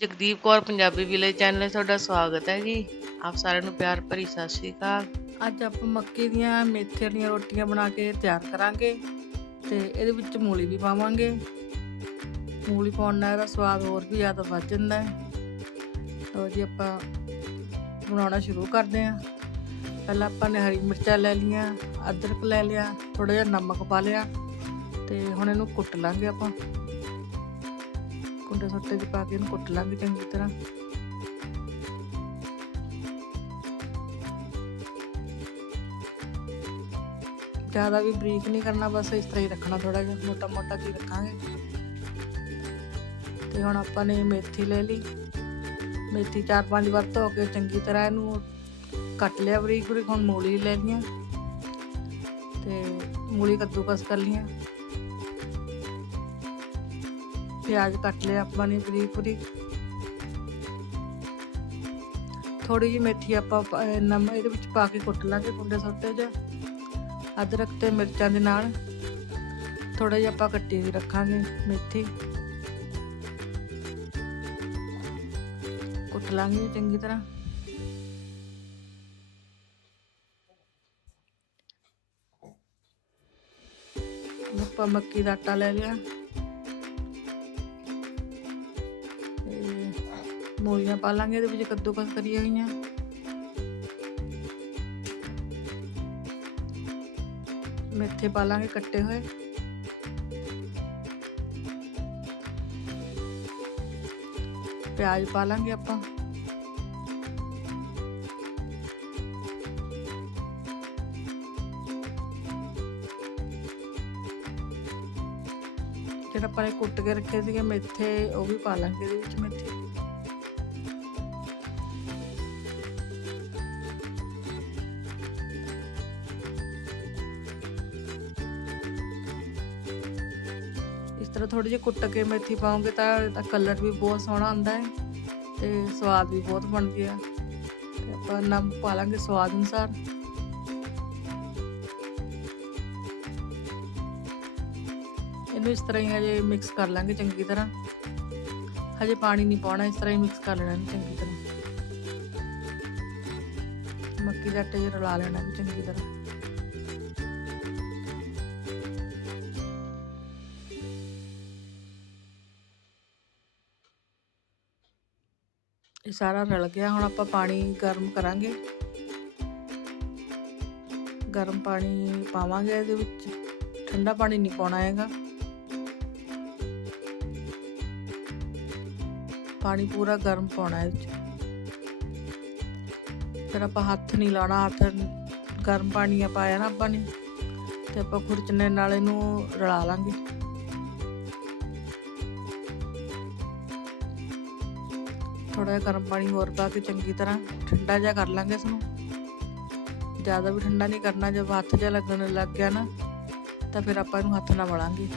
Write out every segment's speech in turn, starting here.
Jagdeep Kaur Punjabi village channel 'ਤੇ ਤੁਹਾਡਾ ਸਵਾਗਤ ਹੈ ਜੀ। ਆਪ ਸਾਰਿਆਂ ਨੂੰ ਪਿਆਰ ਭਰੀ ਸਤਿ ਸ਼੍ਰੀ ਅਕਾਲ। ਅੱਜ ਆਪਾਂ ਮੱਕੀ ਦੀਆਂ, ਮੇਥੇ ਦੀਆਂ ਰੋਟੀਆਂ ਬਣਾ ਕੇ ਤਿਆਰ ਕਰਾਂਗੇ ਤੇ ਇਹਦੇ ਵਿੱਚ ਮੂਲੀ ਵੀ ਪਾਵਾਂਗੇ। ਮੂਲੀ ਪਾਉਣ ਨਾਲ ਇਹਦਾ ਸਵਾਦ ਹੋਰ ਵੀ ਜ਼ਿਆਦਾ ਵੱਧ ਜਾਂਦਾ ਹੈ। ਲਓ ਜੀ ਆਪਾਂ ਬਣਾਉਣਾ ਸ਼ੁਰੂ ਕਰਦੇ ਹਾਂ। ਪਹਿਲਾਂ ਆਪਾਂ ਨੇ ਹਰੀ ਮਿਰਚਾਂ ਲੈ ਲਈਆਂ, ਅਦਰਕ ਲੈ ਲਿਆ ਥੋੜਾ ਜਿਹਾ ਨਮਕ ਪਾ ਲਿਆ ਤੇ ਹੁਣ ਇਹਨੂੰ ਕੁੱਟ ਲਾਂਗੇ ਆਪਾਂ। ਕੁੰਡੇ ਸੱਟੇ 'ਚ ਪਾ ਕੇ ਇਹਨੂੰ ਕੁੱਟ ਲਾਂਗੇ ਚੰਗੀ ਤਰ੍ਹਾਂ ਜ਼ਿਆਦਾ ਵੀ ਬਰੀਕ ਨਹੀਂ ਕਰਨਾ ਬਸ ਇਸ ਤਰ੍ਹਾਂ ਹੀ ਰੱਖਣਾ ਥੋੜਾ ਜਿਹਾ ਮੋਟਾ ਮੋਟਾ ਕੀ ਰੱਖਾਂਗੇ ਤੇ ਹੁਣ ਆਪਾਂ ਨੇ ਮੇਥੀ ਲੈ ਲਈ ਮੇਥੀ ਚਾਰ ਪੰਜ ਵਾਰ ਧੋ ਕੇ ਚੰਗੀ ਤਰ੍ਹਾਂ ਇਹਨੂੰ ਕੱਟ ਲਿਆ ਬਰੀਕ ਬਰੀਕ ਹੁਣ ਮੂਲੀ ਲੈ ਲਈਆਂ ਤੇ ਮੂਲੀ ਕੱਦੂਕਸ ਕਰ ਲਈਆਂ ਪਿਆਜ਼ ਕੱਟ ਲਿਆ ਆਪਾਂ ਨੇ ਬਰੀਕ ਬਰੀਕ। ਥੋੜੀ ਜਿਹੀ ਮੇਥੀ ਆਪਾਂ ਪਾ- ਨਮਕ ਇਹਦੇ ਵਿੱਚ ਪਾ ਕੇ ਕੁੱਟ ਲਾਂਗੇ ਕੁੰਡੇ ਸੋਟੇ 'ਚ ਅਦਰਕ ਤੇ ਮਿਰਚਾਂ ਦੇ ਨਾਲ ਥੋੜਾ ਜਿਹਾ ਆਪਾਂ ਕੱਟੀ ਵੀ ਰੱਖਾਂਗੇ ਮੇਥੀ। ਕੁੱਟ ਲਾਂਗੇ ਚੰਗੀ ਤਰ੍ਹਾਂ। ਆਪਾਂ ਮੱਕੀ ਦਾ ਆਟਾ ਲੈ ਲਿਆ। ਮੂਲੀਆਂ ਪਾ ਲਾਂਗੇ, ਇਹਦੇ ਵਿੱਚ ਕੱਦੂਕਸ ਕਰੀਆਂ ਹੋਈਆਂ ਮੇਥੇ ਪਾ ਲਾਂਗੇ ਕੱਟੇ ਹੋਏ। ਪਿਆਜ਼ ਪਾ ਲਾਂਗੇ ਆਪਾਂ। ਜਿਹੜਾ ਆਪਾਂ ਨੇ ਕੁੱਟ ਕੇ ਰੱਖੇ ਸੀਗੇ, ਮੇਥੇ ਉਹ ਵੀ ਪਾ ਲਾਂਗੇ, ਇਹਦੇ ਵਿੱਚ ਮੇਥੇ। ਤਰ੍ਹਾਂ ਥੋੜੀ ਜਿਹੀ ਕੁੱਟ ਕੇ ਮੇਥੀ ਪਾਉਂਗੇ ਤਾਂ ਇਹਦਾ ਕਲਰ ਵੀ ਬਹੁਤ ਸੋਹਣਾ ਆਉਂਦਾ ਹੈ ਤੇ ਸਵਾਦ ਵੀ ਬਹੁਤ ਬਣਦੀ ਆ ਤੇ ਆਪਾਂ ਨਮਕ ਪਾ ਲਾਂਗੇ ਸਵਾਦ ਅਨੁਸਾਰ। ਇਹਨੂੰ ਇਸ ਤਰ੍ਹਾਂ ਹੀ ਹਜੇ ਮਿਕਸ ਕਰ ਲਾਂਗੇ ਚੰਗੀ ਤਰ੍ਹਾਂ। ਹਜੇ ਪਾਣੀ ਨਹੀਂ ਪਾਉਣਾ, ਇਸ ਤਰ੍ਹਾਂ ਹੀ ਮਿਕਸ ਕਰ ਲੈਣਾ ਇਹਨੂੰ ਚੰਗੀ ਤਰ੍ਹਾਂ। ਮੱਕੀ ਦਾ ਆਟੇ ਜਿਹਾ ਰਲਾ ਲੈਣਾ ਇਹਨੂੰ ਚੰਗੀ ਤਰ੍ਹਾਂ। ਇਹ ਸਾਰਾ ਰਲ ਗਿਆ। ਹੁਣ ਆਪਾਂ ਪਾਣੀ ਗਰਮ ਕਰਾਂਗੇ। ਗਰਮ ਪਾਣੀ ਪਾਵਾਂਗੇ ਇਹਦੇ ਵਿੱਚ। ਠੰਡਾ ਪਾਣੀ ਨਹੀਂ ਪਾਉਣਾ ਹੈਗਾ। ਪਾਣੀ ਪੂਰਾ ਗਰਮ ਪਾਉਣਾ ਇਹਦੇ ਵਿੱਚ। ਫਿਰ ਆਪਾਂ ਹੱਥ ਨਹੀਂ ਲਾਉਣਾ। ਹੱਥ ਗਰਮ ਪਾਣੀ ਆ ਪਾਇਆ ਨਾ ਆਪਾਂ ਨੇ। ਤੇ ਆਪਾਂ ਖੁਰਚਣੇ ਨਾਲ ਇਹਨੂੰ ਰਲਾ ਲਾਂਗੇ। ਥੋੜਾ ਜਿਹਾ ਗਰਮ ਪਾਣੀ ਹੋਰ ਪਾ ਕੇ ਚੰਗੀ ਤਰ੍ਹਾਂ ਠੰਡਾ ਜਿਹਾ ਕਰ ਲਾਂਗੇ ਇਸ ਨੂੰ ਜ਼ਿਆਦਾ ਵੀ ਠੰਡਾ ਨਹੀਂ ਕਰਨਾ, ਜਦ ਹੱਥ ਜਿਹਾ ਲੱਗਣ ਲੱਗ ਗਿਆ ਨਾ, ਤਾਂ ਫਿਰ ਆਪਾਂ ਇਹਨੂੰ ਹੱਥ ਨਾਲ ਮਲਾਂਗੇ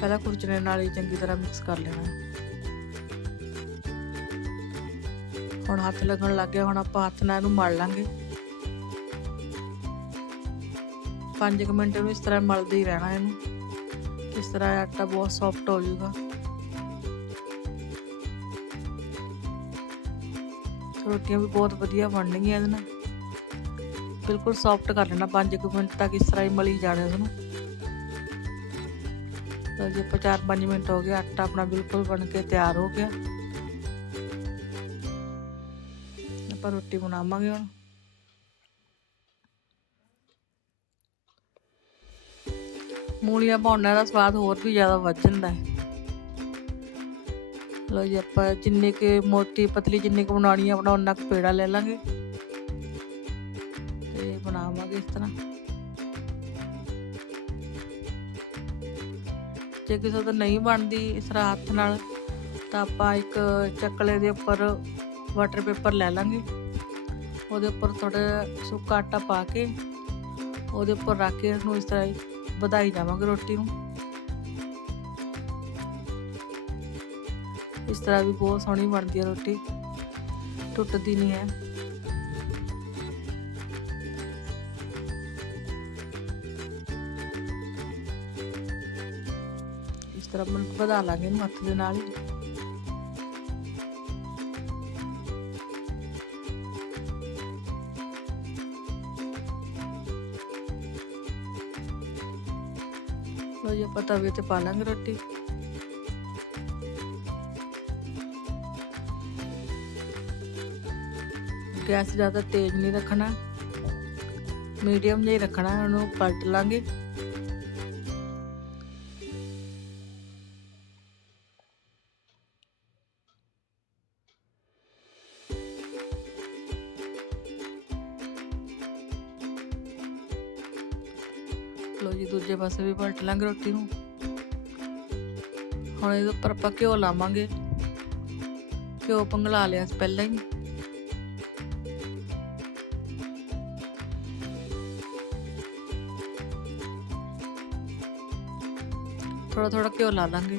ਪਹਿਲਾਂ ਖੁਰਚਣੇ ਨਾਲ ਹੀ ਚੰਗੀ ਤਰ੍ਹਾਂ ਮਿਕਸ ਕਰ ਲੈਣਾ। ਹੁਣ ਹੱਥ ਲੱਗਣ ਲੱਗ ਗਿਆ, ਹੁਣ ਆਪਾਂ ਹੱਥ ਨਾਲ ਇਹਨੂੰ ਮਲ ਲਾਂਗੇ। 5 ਮਿੰਟ ਇਹਨੂੰ ਇਸ ਤਰ੍ਹਾਂ ਮਲਦੇ ਹੀ ਰਹਿਣਾ ਇਹਨੂੰ। ਇਸ ਤਰ੍ਹਾਂ ਆਟਾ ਬਹੁਤ ਸੌਫਟ ਹੋ ਜਾਊਗਾ ਰੋਟੀਆਂ ਵੀ ਬਹੁਤ ਵਧੀਆ ਬਣਨਗੀਆਂ ਇਹਦੇ ਨਾਲ। ਬਿਲਕੁਲ ਸੌਫਟ ਕਰ ਲੈਣਾ 5 ਮਿੰਟ ਤੱਕ ਇਸ ਤਰ੍ਹਾਂ ਹੀ ਮਲੀ ਜਾਣਾ ਇਹਨੂੰ ਤਾਂ ਜੇ 4-5 ਮਿੰਟ ਹੋ ਗਏ, ਆਟਾ ਆਪਣਾ ਬਿਲਕੁਲ ਬਣ ਕੇ ਤਿਆਰ ਹੋ ਗਿਆ। ਆਪਾਂ ਰੋਟੀ ਬਣਾਵਾਂਗੇ ਹੁਣ। ਮੂਲੀਆਂ ਪਾਉਣ ਦਾ ਸਵਾਦ ਹੋਰ ਵੀ ਜ਼ਿਆਦਾ ਵੱਧ ਜਾਂਦਾ ਹੈ। ਲੋ ਜੀ, ਆਪਾਂ ਜਿੰਨੇ ਕੇ ਮੋਟੀ ਪਤਲੀ ਜਿੰਨੀ ਕੁ ਬਣਾਉਣੀ ਆ ਆਪਣਾ ਉਹਨਾਂ ਕੁ ਪੇੜਾ ਲੈ ਲਾਂਗੇ। ਤੇ ਬਣਾਵਾਂਗੇ ਇਸ ਤਰ੍ਹਾਂ। ਜੇ ਕਿਸੇ ਤੋਂ ਨਹੀਂ ਬਣਦੀ ਇਸ ਤਰ੍ਹਾਂ ਹੱਥ ਨਾਲ, ਤਾਂ ਆਪਾਂ ਇੱਕ ਚੱਕਲੇ ਦੇ ਉੱਪਰ ਵਾਟਰ ਪੇਪਰ ਲੈ ਲਾਂਗੇ। ਉਹਦੇ ਉੱਪਰ ਥੋੜਾ ਸੁੱਕਾ ਆਟਾ ਪਾ ਕੇ, ਉਹਦੇ ਉੱਪਰ ਰੱਖ ਕੇ ਉਹਨੂੰ ਇਸ ਤਰ੍ਹਾਂ ਹੀ ਵਧਾਈ ਜਾਵਾਂਗੇ ਰੋਟੀ ਨੂੰ। ਇਸ ਤਰ੍ਹਾਂ ਵੀ ਬਹੁਤ ਸੋਹਣੀ ਬਣਦੀ ਹੈ ਰੋਟੀ। ਟੁੱਟਦੀ ਨਹੀਂ ਹੈ। ਇਸ ਤਰ੍ਹਾਂ ਮਨ ਵਧਾ ਲਾਂਗੇ ਇਹਨੂੰ ਹੱਥ ਦੇ ਨਾਲ ਹੀ। ਲੋ ਜੀ, ਆਪਾਂ ਤਵੇ ਤੇ ਪਾ ਲਾਂਗੇ ਰੋਟੀ। ਗੈਸ ਜ਼ਿਆਦਾ ਤੇਜ਼ ਨਹੀਂ ਰੱਖਣਾ। ਮੀਡੀਅਮ ਜਿਹਾ ਰੱਖਣਾ, ਉਹਨੂੰ ਪਲਟ ਲਾਂਗੇ। ਲੋ ਜੀ, ਦੂਜੇ ਪਾਸੇ ਵੀ ਪਲਟ ਲਾਂਗੇ ਰੋਟੀ ਨੂੰ। ਹੁਣ ਇਹਦੇ ਉੱਪਰ ਆਪਾਂ ਘਿਓ ਲਾਵਾਂਗੇ। ਘਿਓ ਪੰਗਲਾ ਲਿਆ ਸੀ ਪਹਿਲਾਂ ਹੀ। ਥੋੜਾ ਥੋੜਾ ਘਿਓ ਲਾ ਲਾਂਗੇ।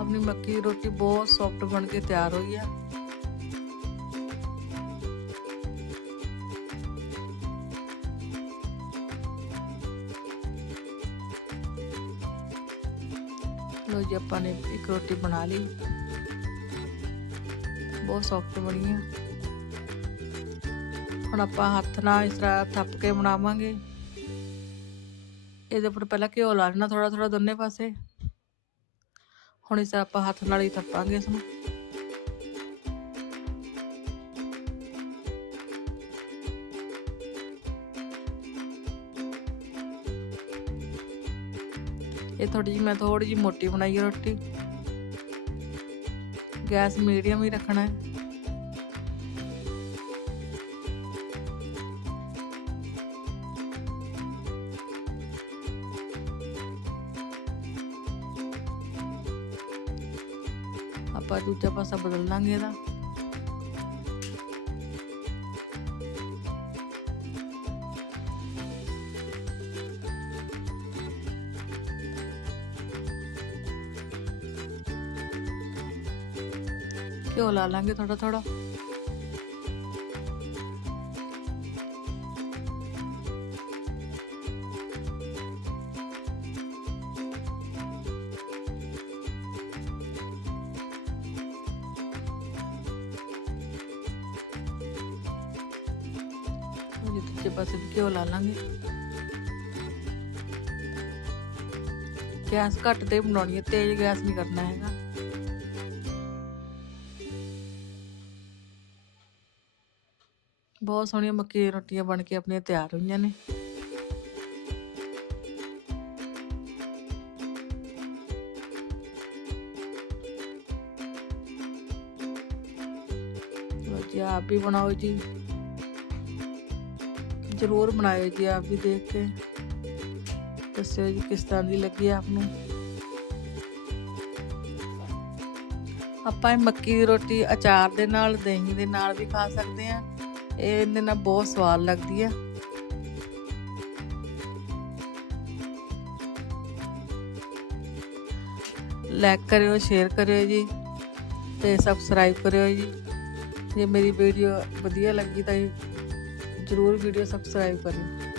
ਆਪਣੀ ਮੱਕੀ ਦੀ ਰੋਟੀ ਬਹੁਤ ਸੌਫਟ ਬਣ ਕੇ ਤਿਆਰ ਹੋਈ ਆ। ਲੋ ਜੀ, ਆਪਾਂ ਨੇ ਇੱਕ ਰੋਟੀ ਬਣਾ ਲਈ। ਬਹੁਤ ਸੌਫਟ ਬਣੀ ਆ। ਹੁਣ ਆਪਾਂ ਹੱਥ ਨਾਲ ਇਸ ਤਰ੍ਹਾਂ ਥੱਪ ਕੇ ਬਣਾਵਾਂਗੇ। ਇਹਦੇ ਉੱਪਰ ਪਹਿਲਾਂ ਘਿਓ ਲਾ ਲੈਣਾ ਥੋੜਾ ਥੋੜਾ ਦੋਨੇ ਪਾਸੇ। ਹੁਣ ਇਸ ਆਪਾਂ ਹੱਥ ਨਾਲ ਹੀ ਥੱਪਾਂਗੇ ਇਸ ਨੂੰ। ਇਹ ਥੋੜੀ ਜਿਹੀ, ਮੈਂ ਥੋੜੀ ਜਿਹੀ ਮੋਟੀ ਬਣਾਈ ਹੈ ਰੋਟੀ। ਗੈਸ ਮੀਡੀਅਮ ਹੀ ਰੱਖਣਾ ਹੈ। ਆਪਾਂ ਦੂਜਾ ਪਾਸਾ ਬਦਲ ਲਾਂਗੇ ਇਹਦਾ। ਘਿਓ ਲਾ ਲਾਂਗੇ ਥੋੜਾ ਥੋੜਾ ਦੂਜੇ ਪਾਸੇ ਵੀ ਘਿਓ ਲਾ ਲਾਂਗੇ। ਗੈਸ ਘੱਟ ਤੇ ਬਣਾਉਣੀ ਹੈ, ਤੇਜ਼ ਗੈਸ ਨਹੀਂ ਕਰਨਾ ਹੈਗਾ। ਬਹੁਤ ਸੋਹਣੀਆਂ ਮੱਕੀ ਦੀਆਂ ਰੋਟੀਆਂ ਬਣ ਕੇ ਆਪਣੀਆਂ ਤਿਆਰ ਹੋਈਆਂ ਨੇ। ਲੋ ਜੀ, ਆਪ ਵੀ ਬਣਾਓ ਜੀ। ਜ਼ਰੂਰ ਬਣਾਇਓ ਜੀ ਆਪ ਵੀ ਦੇਖ ਕੇ। ਦੱਸਿਓ ਜੀ ਕਿਸ ਤਰ੍ਹਾਂ ਦੀ ਲੱਗੀ ਆਪ ਨੂੰ। ਆਪਾਂ ਇਹ ਮੱਕੀ ਦੀ ਰੋਟੀ ਅਚਾਰ ਦੇ ਨਾਲ, ਦਹੀਂ ਦੇ ਨਾਲ ਵੀ ਖਾ ਸਕਦੇ ਆ ਇਹ ਇਹਦੇ ਨਾਲ ਬਹੁਤ ਸਵਾਦ ਲੱਗਦੀ ਆ। ਲਾਈਕ ਕਰਿਓ ਸ਼ੇਅਰ ਕਰਿਓ ਜੀ ਤੇ ਸਬਸਕ੍ਰਾਈਬ ਕਰਿਓ ਜੀ। ਜੇ ਮੇਰੀ ਵੀਡੀਓ ਵਧੀਆ ਲੱਗੀ ਤਾਂ ਜਰੂਰ ਵੀਡੀਓ ਸਬਸਕ੍ਰਾਈਬ ਕਰਿਓ